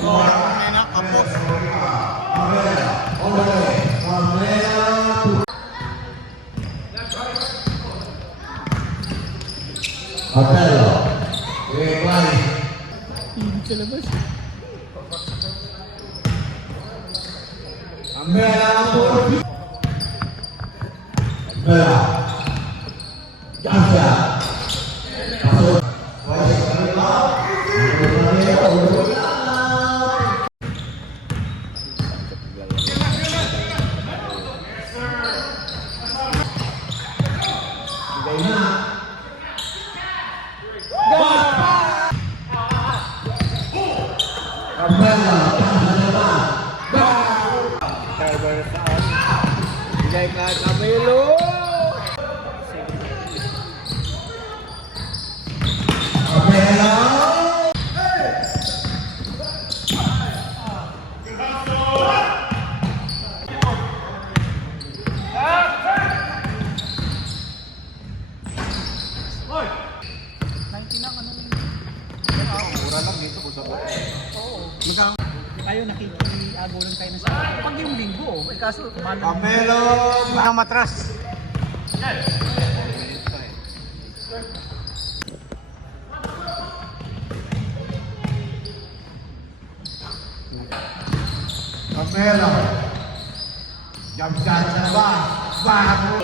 Pamela Kapos. Otelo. Igual. Sa labas. Pamela. Pamela. Gasya. Pasok. Bigay ka Camilo. Mura lang dito kung sa bote. Oo. Kayo nakikiagulan kayo na sa pag yung linggo. Eh kaso kumano. Pamelo. Ang matras. Pamela. Jump shot sa ba. Bago.